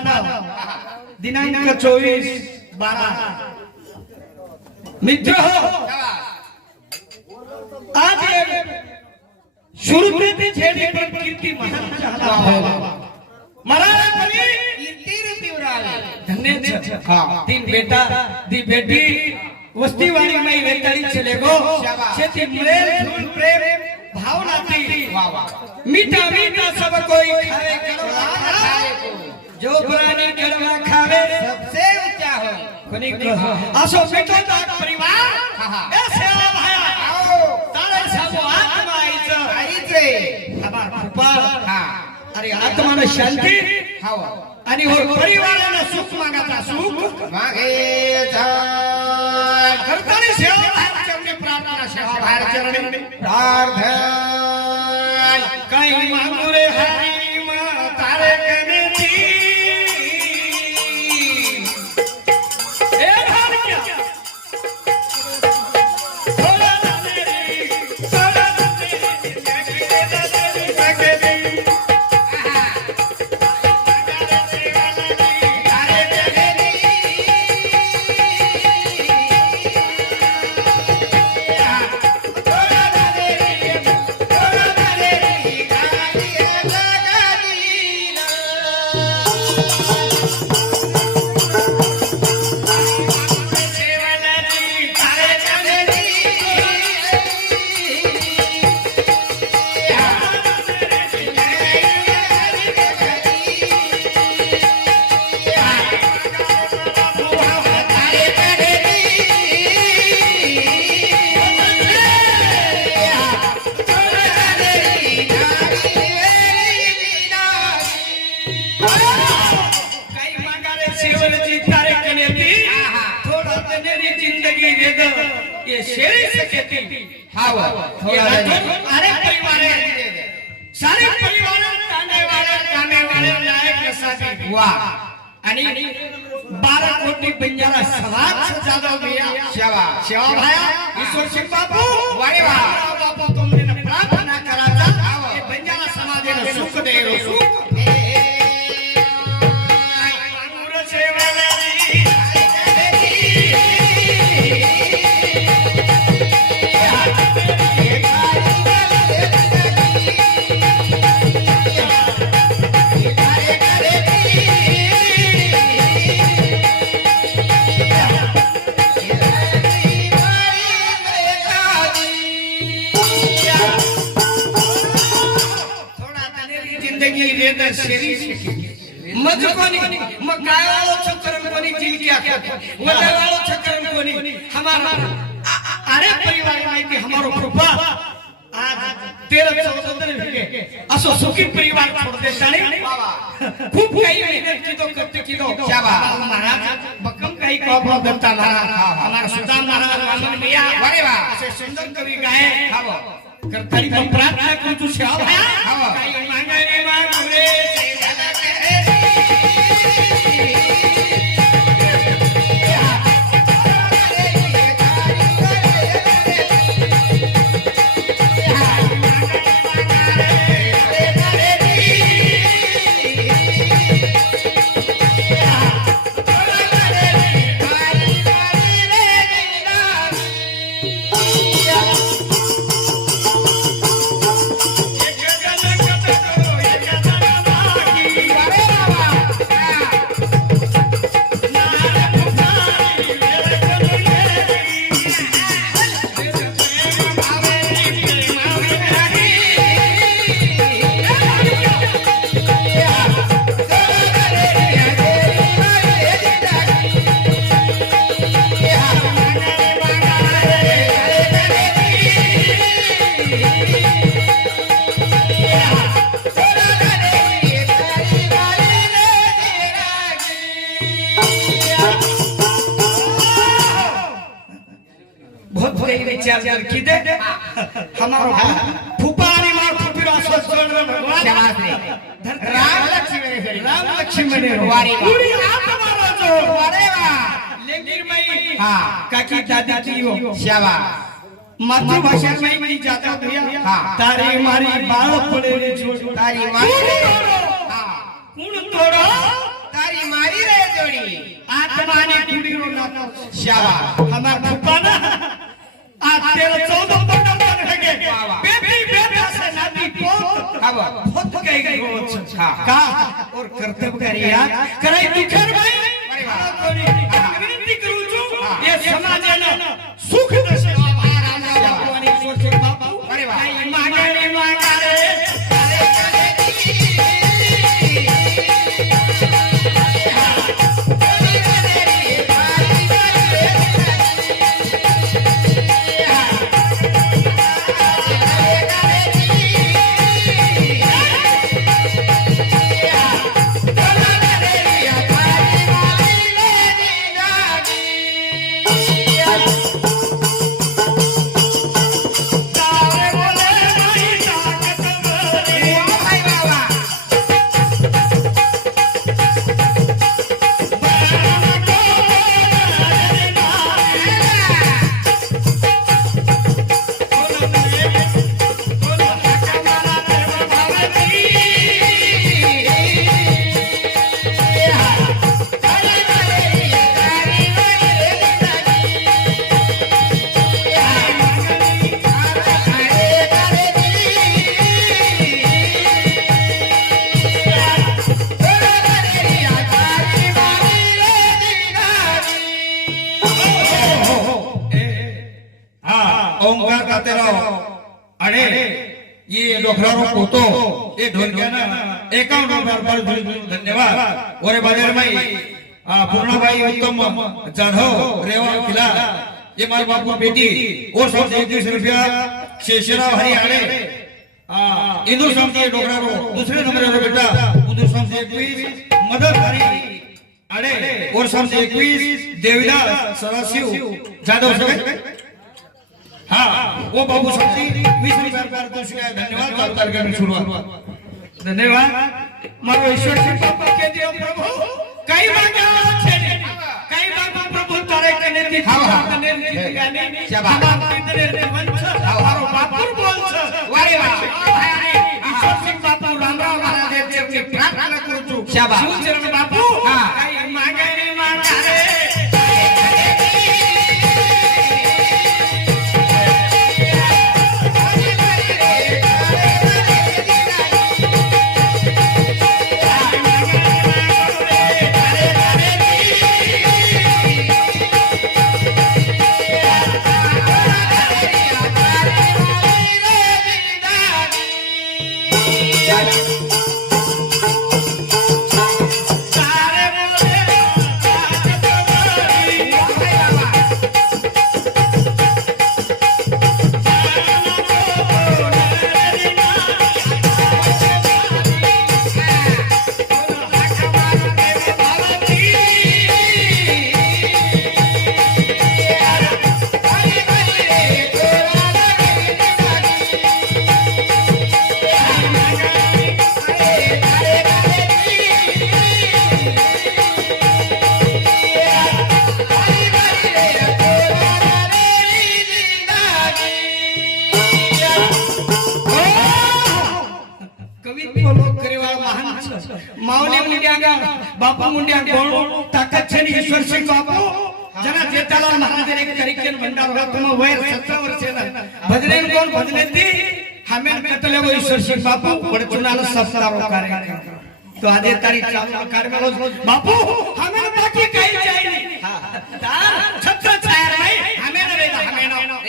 पाठव दिनांक चोवीस बारा। मित्र हो। आज ये शुरू ते छेडी पण कीर्ती महान झाला मराठा कवी धन्य। तीन बेटा दी बेटी वस्ती वाली में वेतरी चले गो. शेती मेल झूल प्रेम भावना मीठा मीठा सब कोई खावे कड़वा जो प्राणी कड़वा खावे सबसे ऊंचा हो। कोणी कहो। असो मीठो ताक परिवार। ए सेवा भाया आओ। ताळे सामो आत्मा आईचं काहीच रे। आभार कृपा हा। अरे आत्मानं शांती। हाव आणि हो परिवारानं सुख मागाचा सुख। मागे करताना सेवा भाया चरणी प्रार्थना सेवा भाया चरणी। प्रार्थना। काही मागू रे हरी। अरे परिवार सारे परिवार ताने वाले कामे वाले नायक वाह आणि बारा कोटी बंजारा समाज जाधव भैया शेवा शेवा भाया ईश्वर सिंह बापू वारे वा. बापू तुमने खूप काही मेहनत की तो करते की तो शाबाश. महाराज बकम काही कॉप महाराज हमारा सुल्तान महाराज भैया वा. असे सुंदर कवी गाय हाव करतारी पण प्रार्थना करू तू. काही की दादा की हो शाबा मातृभाषा में ही. ज्यादा भैया. तारी मारी बाल पड़े रे छोड़ तारी मारी हां कौन तोड़ो? तारी मारी रे जोड़ी. आत्मा ने पूरी रो ना शाबा हमार पप्पा ना आज तेरा 14 पर नंबर लगे बेटी बेटा से नाती पोत. अब पोत गई गई हो, का? और कर्तव्य करिया. कराई तुझर भाई अरे वाह हाँ, कोनी। विनंती करू છું हाँ। ડોખરાનો પોતો. એ ઢોલક્યાના એકાવન આભાર પર ધન્યવાદ. ઓરે બાજારમાંઈ આ પૂર્ણભાઈ ઉત્તમ જાધવ, રેવા કિલા, એ મારા બાપુ બેટી ઓ સો એકવીસ રૂપિયા શેષરાવ હરિયાણે આ ઇન્દુ સમજી ડોકરાનો દૂસરે નંબર પર બેટા. ઇન્દુ સમજી એકવીસ મદદ હરી આડે ઓર સમજી એકવીસ, દેવીદાસ સરાશિવ જાદવ સાહેબ हा ओ बाबू शक्ती वीस रुपया धन्यवाद चालू कार्यक्रम सुरुवात. धन्यवाद. मग ईश्वर बाबा के देव प्रभु कई बाबा कई बाबा प्रभु तारे कने दी हवा कने दी गाने हवा कितने रे वंश हवारो बापुर बोल छ वारे वारे. ईश्वर सिंह बापू रामराव महाराज देव के प्रार्थना करू छु शाबाश शिवचरण बापू हां. बापू मुंडिया गोळ ताकद ईश्वर सिंह बापू. जना जेतालाल महाराज एक तरीके भंडार होगा तुम वय सत्रह वर्ष भजने कौन भजने थी हमें कतले वो ईश्वर सिंह बापू. बड़े चुनाव सस्ता कार्यक्रम तो आधे तारीख चालू कार्यक्रम बापू हमें बाकी कहीं चाहिए छत्र छाया नहीं हमें ना हमें ना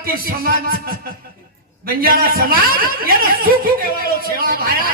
સમાજ બંજારા સમાજ એને સુખ દેવાળો છે. આ ભાયા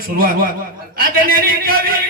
सुरुवात. आदरणीय कवी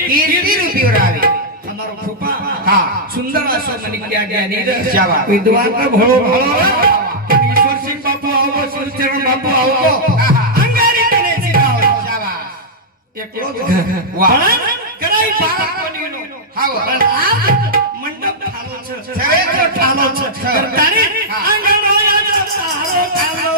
કીર્તિ રૂપી ઉડાવી અમારો કૃપા હા. સુંદર આસો મની ક્યાં જ્ઞાની શાબાશ. વિદ્વાન કા ભળો ભળો ઈશ્વરસિંહ બાપુ આવો સુરચરણ બાપુ આવો અંગારી તને સીધાઓ શાબાશ એકલો જ વાહ. પણ કરાઈ ભારત કોનીનો હાવ. પણ આ મંડપ ઠાલો છે ખરેખર ઠાલો છે છે. તારી હા. આંગણો યાદ તારો ઠાલો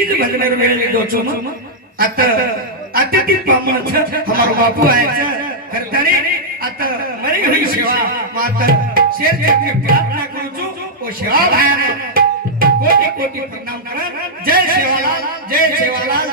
बीज भगनर मेरे दो चुम अत अतिथि बापू आए छ अत मरी हुई सेवा माता शेर देव के प्रार्थना करू छु ओ सेवा भाया कोटि कोटि प्रणाम कर. जय सेवालाल जय सेवालाल